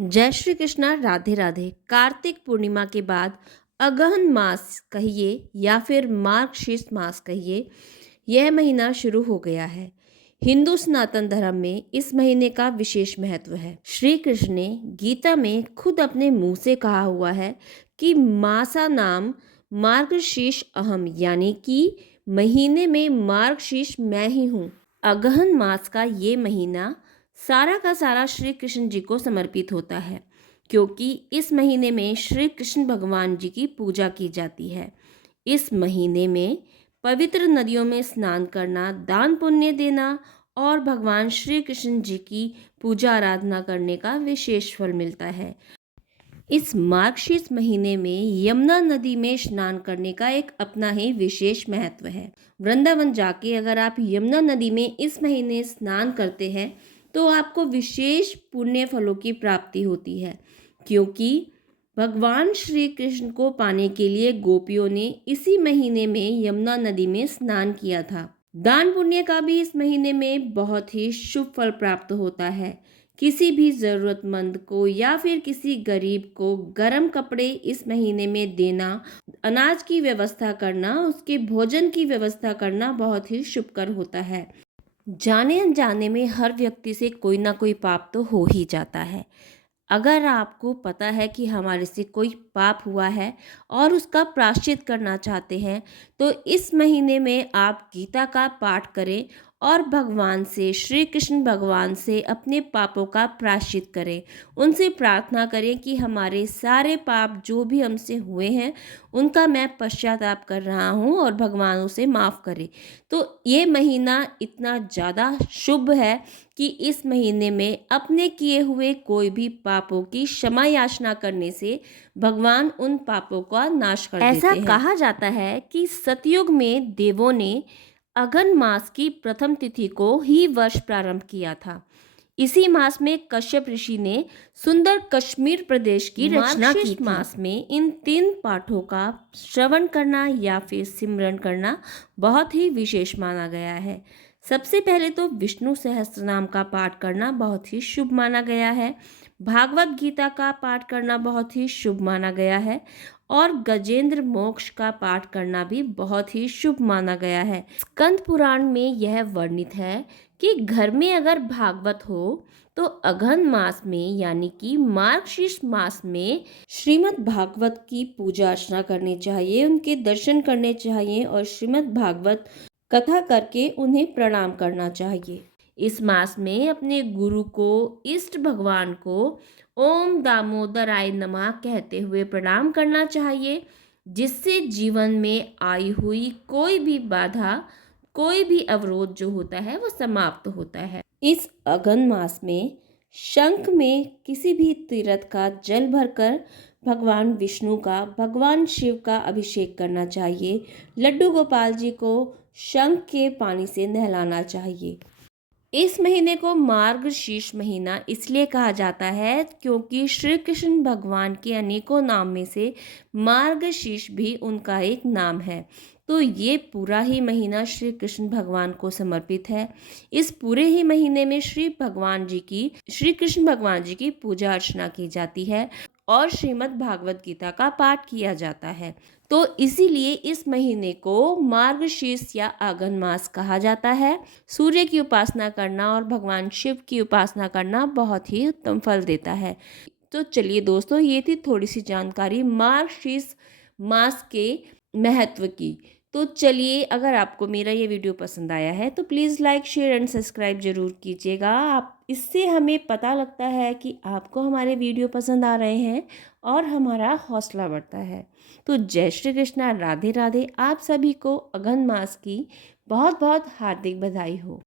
जय श्री कृष्णा। राधे राधे। कार्तिक पूर्णिमा के बाद अगहन मास कहिए या फिर मार्गशीर्ष मास कहिए, यह महीना शुरू हो गया है। हिंदू सनातन धर्म में इस महीने का विशेष महत्व है। श्री कृष्ण ने गीता में खुद अपने मुंह से कहा हुआ है कि मासा नाम मार्गशीर्ष अहम, यानी कि महीने में मार्गशीर्ष मैं ही हूँ। अगहन मास का ये महीना सारा का सारा श्री कृष्ण जी को समर्पित होता है, क्योंकि इस महीने में श्री कृष्ण भगवान जी की पूजा की जाती है। इस महीने में पवित्र नदियों में स्नान करना, दान पुण्य देना और भगवान श्री कृष्ण जी की पूजा आराधना करने का विशेष फल मिलता है। इस मार्गशीर्ष महीने में यमुना नदी में स्नान करने का एक अपना ही विशेष महत्व है। वृंदावन जाके अगर आप यमुना नदी में इस महीने स्नान करते हैं तो आपको विशेष पुण्य फलों की प्राप्ति होती है, क्योंकि भगवान श्री कृष्ण को पाने के लिए गोपियों ने इसी महीने में यमुना नदी में स्नान किया था। दान पुण्य का भी इस महीने में बहुत ही शुभ फल प्राप्त होता है। किसी भी ज़रूरतमंद को या फिर किसी गरीब को गर्म कपड़े इस महीने में देना, अनाज की व्यवस्था करना, उसके भोजन की व्यवस्था करना बहुत ही शुभकर होता है। जाने अनजाने में हर व्यक्ति से कोई ना कोई पाप तो हो ही जाता है। अगर आपको पता है कि हमारे से कोई पाप हुआ है और उसका प्रायश्चित करना चाहते हैं, तो इस महीने में आप गीता का पाठ करें और भगवान से, श्री कृष्ण भगवान से अपने पापों का प्रायश्चित करें। उनसे प्रार्थना करें कि हमारे सारे पाप जो भी हमसे हुए हैं उनका मैं पश्चाताप कर रहा हूँ और भगवान उसे माफ़ करे। तो ये महीना इतना ज़्यादा शुभ है कि इस महीने में अपने किए हुए कोई भी पापों की क्षमा याचना करने से भगवान उन पापों का नाश कर देते हैं। ऐसा कहा जाता है कि सतयुग में देवों ने अगन मास की प्रथम तिथि को ही वर्ष प्रारंभ किया था। इसी मास में कश्यप ऋषि ने सुंदर कश्मीर प्रदेश की रचना की थी। मास में इन 3 पाठों का श्रवण करना या फिर सिमरन करना बहुत ही विशेष माना गया है। सबसे पहले तो विष्णु सहस्त्रनाम का पाठ करना बहुत ही शुभ माना गया है। भागवत गीता का पाठ करना बहुत ही शुभ माना गया है और गजेंद्र मोक्ष का पाठ करना भी बहुत ही शुभ माना गया है। स्कंद पुराण में यह वर्णित है कि घर में अगर भागवत हो तो अगहन मास में यानी कि मार्गशीर्ष मास में श्रीमद् भागवत की पूजा अर्चना करनी चाहिए, उनके दर्शन करने चाहिए और श्रीमद् भागवत कथा करके उन्हें प्रणाम करना चाहिए। इस मास में अपने गुरु को, इष्ट भगवान को ओम दामोदराय नमः कहते हुए प्रणाम करना चाहिए, जिससे जीवन में आई हुई कोई भी बाधा, कोई भी अवरोध जो होता है वो समाप्त होता है। इस अगहन मास में शंख में किसी भी तीर्थ का जल भरकर भगवान विष्णु का, भगवान शिव का अभिषेक करना चाहिए। लड्डू गोपाल जी को शंख के पानी से नहलाना चाहिए। इस महीने को मार्गशीर्ष महीना इसलिए कहा जाता है क्योंकि श्री कृष्ण भगवान के अनेकों नाम में से मार्गशीर्ष भी उनका एक नाम है। तो ये पूरा ही महीना श्री कृष्ण भगवान को समर्पित है। इस पूरे ही महीने में श्री कृष्ण भगवान जी की पूजा अर्चना की जाती है और श्रीमद् भागवत गीता का पाठ किया जाता है। तो इसीलिए इस महीने को मार्गशीर्ष या अगहन मास कहा जाता है। सूर्य की उपासना करना और भगवान शिव की उपासना करना बहुत ही उत्तम फल देता है। तो चलिए दोस्तों, ये थी थोड़ी सी जानकारी मार्गशीर्ष मास के महत्व की। तो चलिए, अगर आपको मेरा ये वीडियो पसंद आया है तो please like, share and subscribe ज़रूर कीजिएगा। आप इससे हमें पता लगता है कि आपको हमारे वीडियो पसंद आ रहे हैं और हमारा हौसला बढ़ता है। तो जय श्री कृष्णा, राधे राधे। आप सभी को अगहन मास की बहुत बहुत हार्दिक बधाई हो।